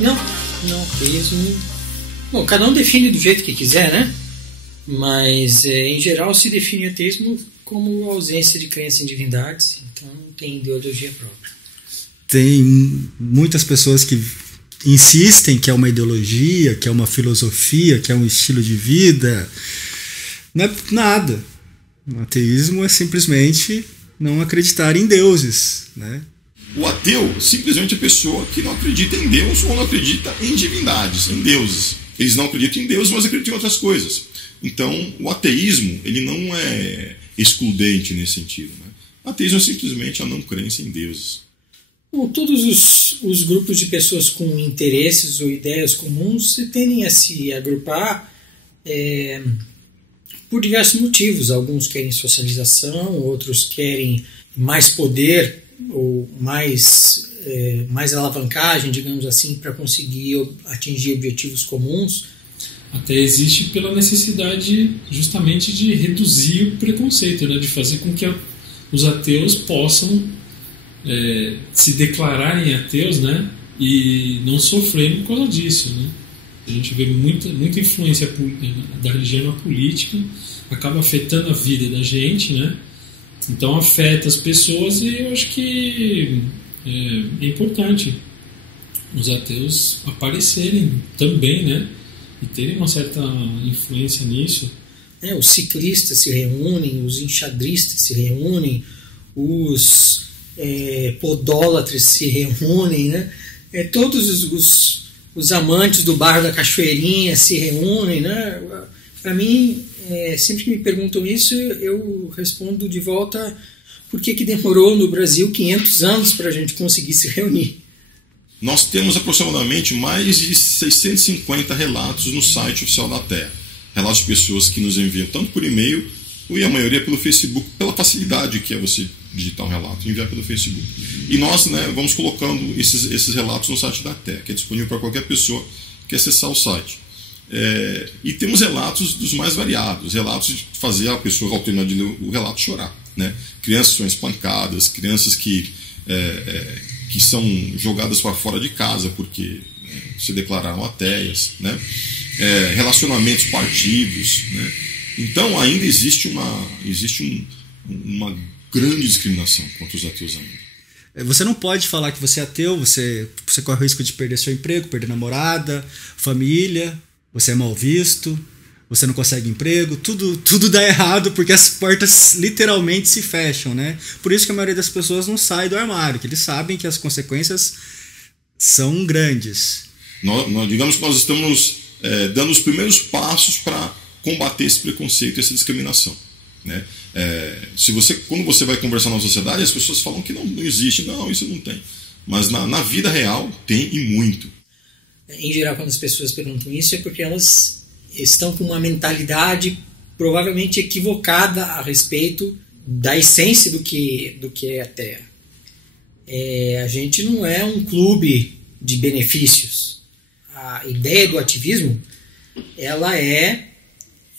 Não, não, ateísmo... Bom, cada um define do jeito que quiser, né? Mas, em geral, se define ateísmo como ausência de crença em divindades, então não tem ideologia própria. Tem muitas pessoas que insistem que é uma ideologia, que é uma filosofia, que é um estilo de vida. Não é nada. O ateísmo é simplesmente não acreditar em deuses, né? O ateu simplesmente é a pessoa que não acredita em Deus ou não acredita em divindades, em deuses. Eles não acreditam em Deus, mas acreditam em outras coisas. Então, o ateísmo ele não é excludente nesse sentido, né? O ateísmo é simplesmente a não crença em deuses. Bom, todos os grupos de pessoas com interesses ou ideias comuns tendem a se agrupar por diversos motivos. Alguns querem socialização, outros querem mais poder ou mais alavancagem, digamos assim, para conseguir atingir objetivos comuns. Até existe pela necessidade justamente de reduzir o preconceito, né? De fazer com que os ateus possam se declararem ateus, né? E não sofrerem por causa disso, né? A gente vê muita influência da religião na política, acaba afetando a vida da gente, né? Então afeta as pessoas e eu acho que é importante os ateus aparecerem também, né? E terem uma certa influência nisso. Os ciclistas se reúnem, os enxadristas se reúnem, os podólatras se reúnem, né? Todos os amantes do bar da Cachoeirinha se reúnem, né? Para mim, sempre que me perguntam isso, eu respondo de volta por que demorou no Brasil 500 anos para a gente conseguir se reunir. Nós temos aproximadamente mais de 650 relatos no site oficial da Terra. Relatos de pessoas que nos enviam tanto por e-mail, e a maioria pelo Facebook, pela facilidade que é você digitar um relato e enviar pelo Facebook. E nós, vamos colocando esses relatos no site da Terra, que é disponível para qualquer pessoa que acessar o site. E temos relatos dos mais variados, relatos de fazer a pessoa, ao terminar de ler o relato, chorar, né? Crianças são espancadas, crianças que são jogadas para fora de casa porque se declararam ateias, né? Relacionamentos partidos, né? Então ainda existe uma grande discriminação contra os ateus ainda. Você não pode falar que você é ateu, você corre o risco de perder seu emprego, perder namorada, família, você é mal visto, você não consegue emprego, tudo dá errado porque as portas literalmente se fecham, né? Por isso que a maioria das pessoas não sai do armário, que eles sabem que as consequências são grandes. Digamos que nós estamos dando os primeiros passos para combater esse preconceito e essa discriminação, né? Quando você vai conversar na sociedade, as pessoas falam que não existe, não, isso não tem. Mas na vida real tem e muito. Em geral, quando as pessoas perguntam isso, é porque elas estão com uma mentalidade provavelmente equivocada a respeito da essência do que é a Terra. A gente não é um clube de benefícios. A ideia do ativismo, ela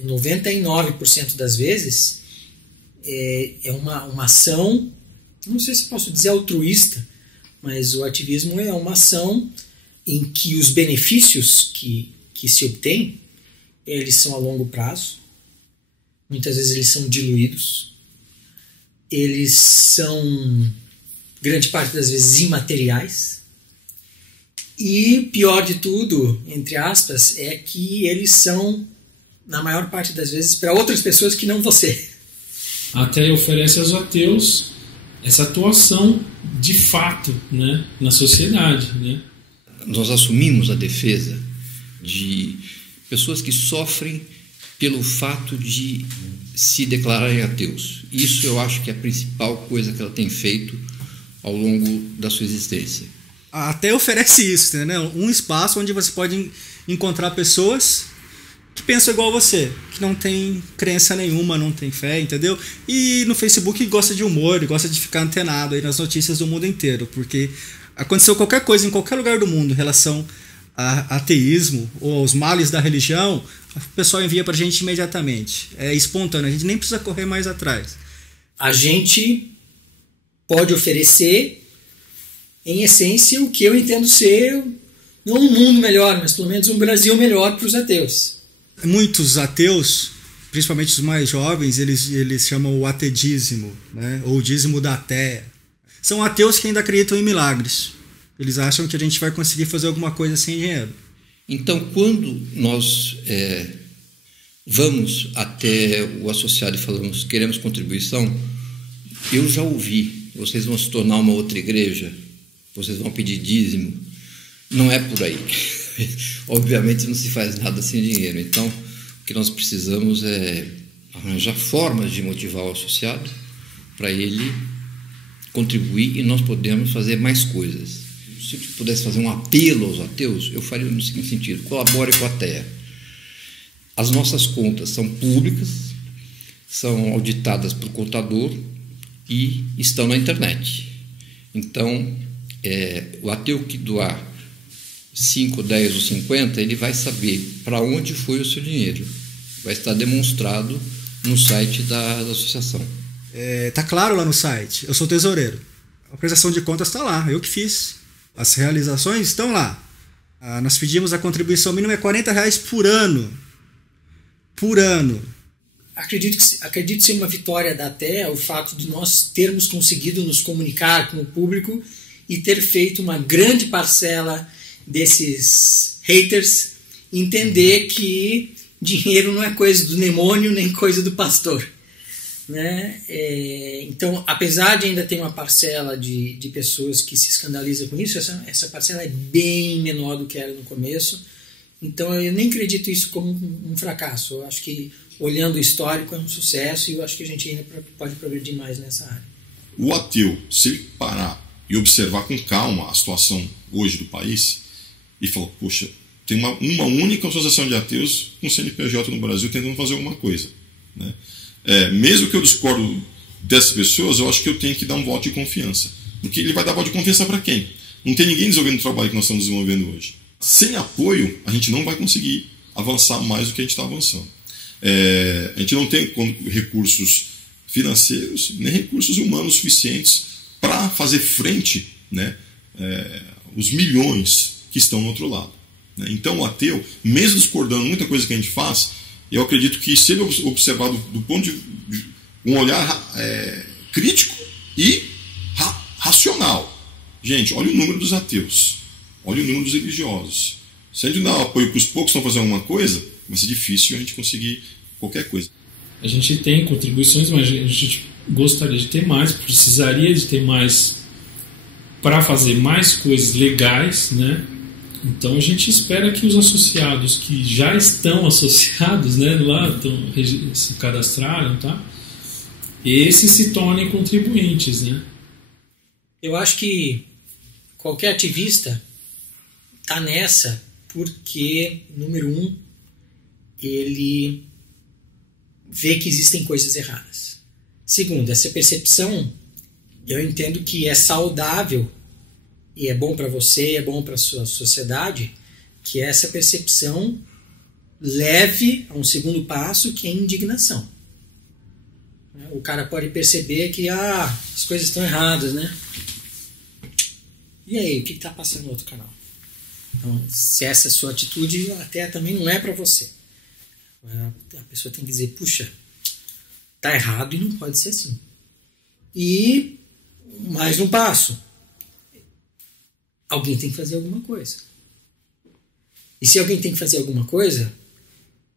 99% das vezes, uma ação, não sei se posso dizer altruísta, mas o ativismo é uma ação em que os benefícios que se obtêm, eles são a longo prazo, muitas vezes eles são diluídos, eles são, grande parte das vezes, imateriais, e pior de tudo, entre aspas, é que eles são, na maior parte das vezes, para outras pessoas que não você. Até oferece aos ateus essa atuação de fato, né, na sociedade, né? Nós assumimos a defesa de pessoas que sofrem pelo fato de se declararem ateus. Isso eu acho que é a principal coisa que ela tem feito ao longo da sua existência. Até oferece isso, né? Um espaço onde você pode encontrar pessoas que pensam igual a você, que não tem crença nenhuma, não tem fé, entendeu? E no Facebook gosta de humor, gosta de ficar antenado aí nas notícias do mundo inteiro, porque aconteceu qualquer coisa em qualquer lugar do mundo em relação a ateísmo ou aos males da religião, o pessoal envia pra gente imediatamente. É espontâneo, a gente nem precisa correr mais atrás. A gente pode oferecer, em essência, o que eu entendo ser não um mundo melhor, mas pelo menos um Brasil melhor para os ateus. Muitos ateus, principalmente os mais jovens, eles chamam o atedízimo, né? Ou o dízimo da ateia. São ateus que ainda acreditam em milagres. Eles acham que a gente vai conseguir fazer alguma coisa sem dinheiro. Então, quando nós vamos até o associado e falamos queremos contribuição, eu já ouvi, vocês vão se tornar uma outra igreja, vocês vão pedir dízimo. Não é por aí. Obviamente não se faz nada sem dinheiro. Então, o que nós precisamos é arranjar formas de motivar o associado para ele contribuir, e nós podemos fazer mais coisas. Se eu pudesse fazer um apelo aos ateus, eu faria no seguinte sentido: colabore com a TEA. As nossas contas são públicas, são auditadas por contador e estão na internet. Então, o ateu que doar 5, 10 ou 50, ele vai saber para onde foi o seu dinheiro. Vai estar demonstrado no site da associação. Tá claro lá no site. Eu sou tesoureiro. A prestação de contas está lá, eu que fiz. As realizações estão lá. Nós pedimos a contribuição mínima é R$40 por ano. Por ano. Acredito ser uma vitória da TEA o fato de nós termos conseguido nos comunicar com o público e ter feito uma grande parcela desses haters entender que dinheiro não é coisa do demônio nem coisa do pastor, né? Então, apesar de ainda ter uma parcela de pessoas que se escandaliza com isso, essa parcela é bem menor do que era no começo. Então eu nem acredito isso como um fracasso. Eu acho que, olhando o histórico, é um sucesso, e eu acho que a gente ainda pode progredir mais nessa área. O ateu, se ele parar e observar com calma a situação hoje do país e falar, poxa, tem uma única associação de ateus com CNPJ no Brasil tentando fazer alguma coisa, né? Mesmo que eu discordo dessas pessoas, eu acho que eu tenho que dar um voto de confiança. Porque ele vai dar voto de confiança para quem? Não tem ninguém desenvolvendo o trabalho que nós estamos desenvolvendo hoje. Sem apoio, a gente não vai conseguir avançar mais do que a gente está avançando. A gente não tem recursos financeiros, nem recursos humanos suficientes para fazer frente, né, os milhões que estão no outro lado, né? Então o ateu, mesmo discordando muita coisa que a gente faz, eu acredito que se ele observar do ponto de um olhar crítico e racional, gente, olha o número dos ateus, olha o número dos religiosos. Se a gente não dá apoio para os poucos que estão fazendo alguma coisa, vai ser difícil a gente conseguir qualquer coisa. A gente tem contribuições, mas a gente gostaria de ter mais, precisaria de ter mais para fazer mais coisas legais, né? Então a gente espera que os associados que já estão associados, né, lá se cadastraram, tá? Esses se tornem contribuintes, né? Eu acho que qualquer ativista está nessa porque, número 1, ele vê que existem coisas erradas. Segundo, essa percepção, eu entendo que é saudável e é bom para você, é bom para a sua sociedade, que essa percepção leve a um segundo passo, que é a indignação. O cara pode perceber que as coisas estão erradas, né? E aí, o que está passando no outro canal? Então, se essa é a sua atitude, até também não é para você. A pessoa tem que dizer, puxa, tá errado e não pode ser assim. E mais um passo. Alguém tem que fazer alguma coisa. E se alguém tem que fazer alguma coisa,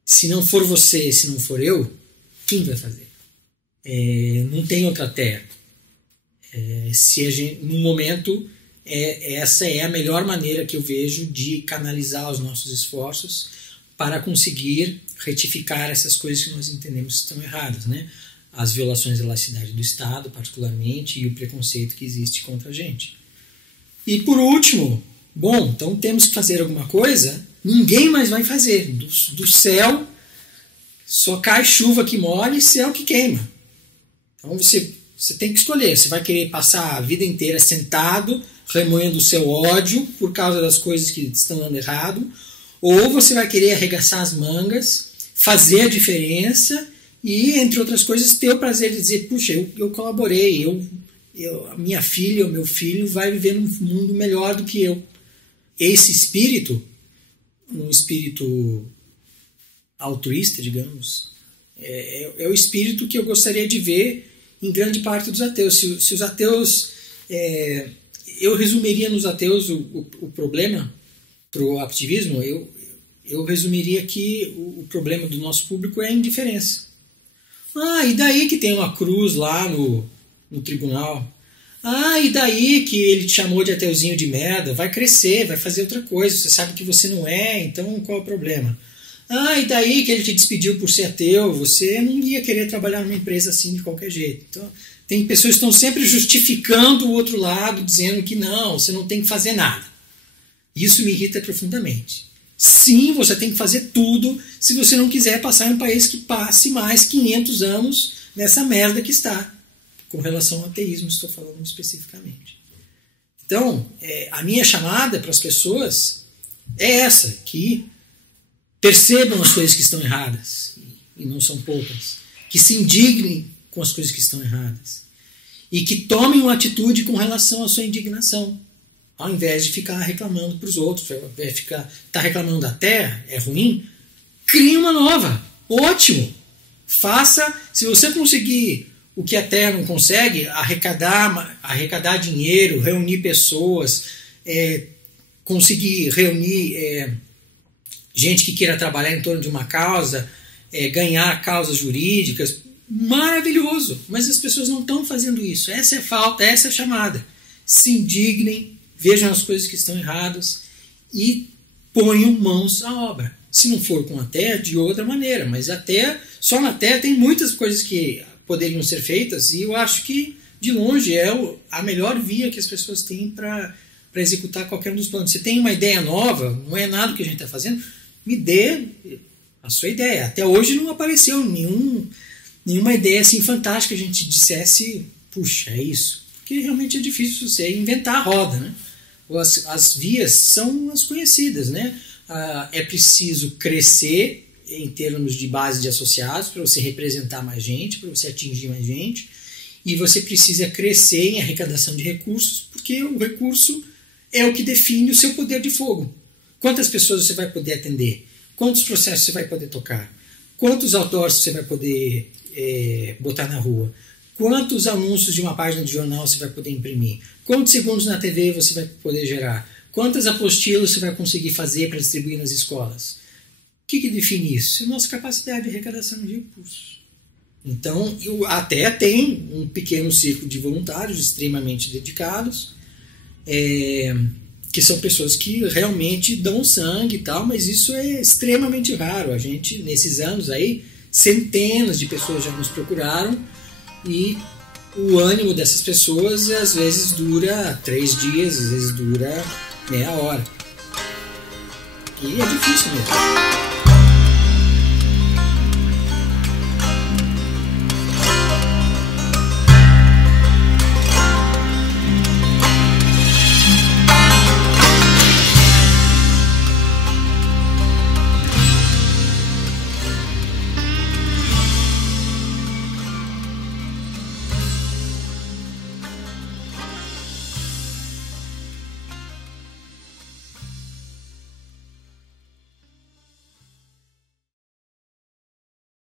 se não for você, se não for eu, quem vai fazer? Não tem outra terra. No momento, essa é a melhor maneira que eu vejo de canalizar os nossos esforços para conseguir retificar essas coisas que nós entendemos que estão erradas, né? As violações da laicidade do Estado, particularmente, e o preconceito que existe contra a gente. E por último, bom, então temos que fazer alguma coisa, ninguém mais vai fazer. Do céu só cai chuva que molha e céu que queima. Então você tem que escolher, você vai querer passar a vida inteira sentado, remoendo o seu ódio por causa das coisas que estão dando errado, ou você vai querer arregaçar as mangas, fazer a diferença e, entre outras coisas, ter o prazer de dizer, puxa, eu colaborei, a minha filha ou meu filho vai viver num mundo melhor do que eu. esse espírito, um espírito altruísta, digamos, é o espírito que eu gostaria de ver em grande parte dos ateus. Se os ateus... eu resumiria nos ateus o problema para o ativismo, eu resumiria que o problema do nosso público é a indiferença. E daí que tem uma cruz lá no tribunal? E daí que ele te chamou de ateuzinho de merda? Vai crescer, vai fazer outra coisa, você sabe que você não é, então qual é o problema? E daí que ele te despediu por ser ateu, você não ia querer trabalhar numa empresa assim de qualquer jeito. Então, tem pessoas que estão sempre justificando o outro lado, dizendo que não, você não tem que fazer nada. Isso me irrita profundamente. Sim, você tem que fazer tudo se você não quiser passar em um país que passe mais 500 anos nessa merda que está. Com relação ao ateísmo, estou falando especificamente. Então, a minha chamada para as pessoas é essa, que percebam as coisas que estão erradas, e não são poucas, que se indignem com as coisas que estão erradas, e que tomem uma atitude com relação à sua indignação, ao invés de ficar reclamando para os outros, ao invés de estar reclamando da terra, é ruim, crie uma nova, ótimo, faça, se você conseguir o que a terra não consegue, arrecadar dinheiro, reunir pessoas, conseguir reunir gente que queira trabalhar em torno de uma causa, ganhar causas jurídicas, maravilhoso, mas as pessoas não estão fazendo isso. Essa é a falta, essa é a chamada. Se indignem, vejam as coisas que estão erradas e ponham mãos à obra. Se não for com a terra, de outra maneira, mas a terra, só na terra tem muitas coisas que poderiam ser feitas, e eu acho que de longe é a melhor via que as pessoas têm para executar qualquer um dos planos. Você tem uma ideia nova, não é nada que a gente está fazendo, me dê a sua ideia. Até hoje não apareceu nenhuma ideia assim fantástica que a gente dissesse, puxa, é isso. Porque realmente é difícil você inventar a roda, né? As vias são as conhecidas, né? É preciso crescer em termos de base de associados para você representar mais gente, para você atingir mais gente, e você precisa crescer em arrecadação de recursos, porque o recurso é o que define o seu poder de fogo. Quantas pessoas você vai poder atender? Quantos processos você vai poder tocar? Quantos outdoors você vai poder botar na rua? Quantos anúncios de uma página de jornal você vai poder imprimir? Quantos segundos na TV você vai poder gerar? Quantas apostilas você vai conseguir fazer para distribuir nas escolas? O que define isso? É a nossa capacidade de arrecadação de recursos. Então, até tem um pequeno círculo de voluntários extremamente dedicados, que são pessoas que realmente dão sangue e tal, mas isso é extremamente raro. A gente, nesses anos aí, centenas de pessoas já nos procuraram, e o ânimo dessas pessoas às vezes dura 3 dias, às vezes dura meia hora. E é difícil mesmo.